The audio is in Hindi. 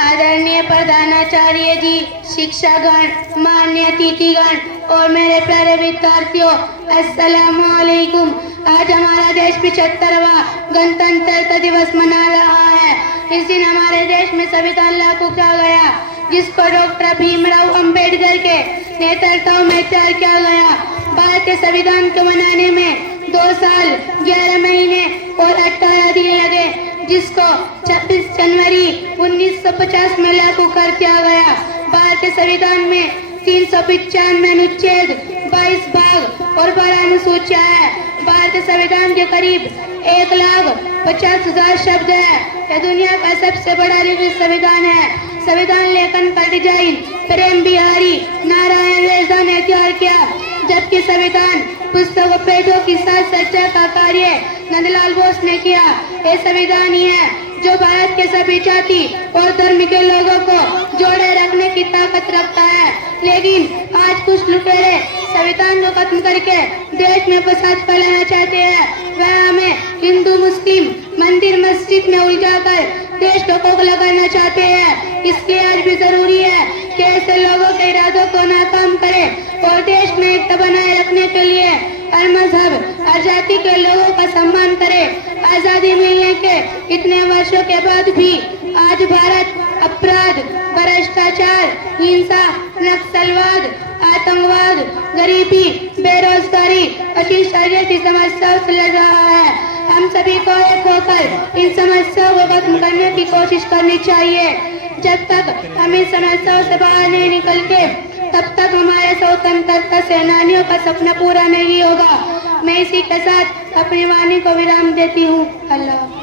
आदरणीय प्रधानाचार्य जी, शिक्षागण, मान्य अतिथिगण और मेरे प्यारे विद्यार्थियों, अस्सलाम वालेकुम। आज हमारा देश 75वां गणतंत्र दिवस मना रहा है। इस दिन हमारे देश में संविधान लागू किया गया, जिसको डॉक्टर भीमराव अंबेडकर के नेतृत्व में तैयार किया गया। भारतीय संविधान को बनाने में 2 साल 11 महीने और 18 दिन लगे, जिसको 26 जनवरी 1950 में लागू कर दिया गया। भारतीय संविधान में 395 अनुच्छेद, 22 भाग और 12 अनुसूचियां है। भारतीय संविधान के करीब 1,50,000 शब्द है। यह दुनिया का सबसे बड़ा लिखित संविधान है। संविधान लेखन का डिजाइन प्रेम बिहारी नारायण रेजा ने तैयार किया, जबकि संविधान पुस्तकों पेजों की साथ चर्चा का कार्य नंदलाल बोस ने किया। ये संविधान ही है जो भारत के सभी जाति और धर्म के लोगों को जोड़े रखने की ताकत रखता है। लेकिन आज कुछ लुटेरे संविधान को खत्म करके देश में फसाद फैलाना चाहते हैं। वह हमें हिंदू मुस्लिम मंदिर मस्जिद में उलझाकर देश को खोखला करना चाहते हैं। इसलिए आज भी जरूरी है कि ऐसे लोगों के इरादों को नाकाम करें और देश में एकता बनाए रखने के लिए हर मजहब, हर जाति के लोगों का सम्मान करें। आजादी मिलने के इतने वर्षों के बाद भी आज भारत अपराध, भ्रष्टाचार, हिंसा, नक्सलवाद, आतंकवाद, गरीबी, बेरोजगारी, अशिक्षा जैसी समस्याओं से लड़ रहा है। हम सभी को एक होकर इन समस्याओं को खत्म करने की कोशिश करनी चाहिए। जब तक हम इन समस्याओं से बाहर नहीं निकलते, तब तक हमारे स्वतंत्रता सेनानियों का सपना पूरा नहीं होगा। मैं इसी के साथ अपनी वाणी को विराम देती हूँ। अल्लाह।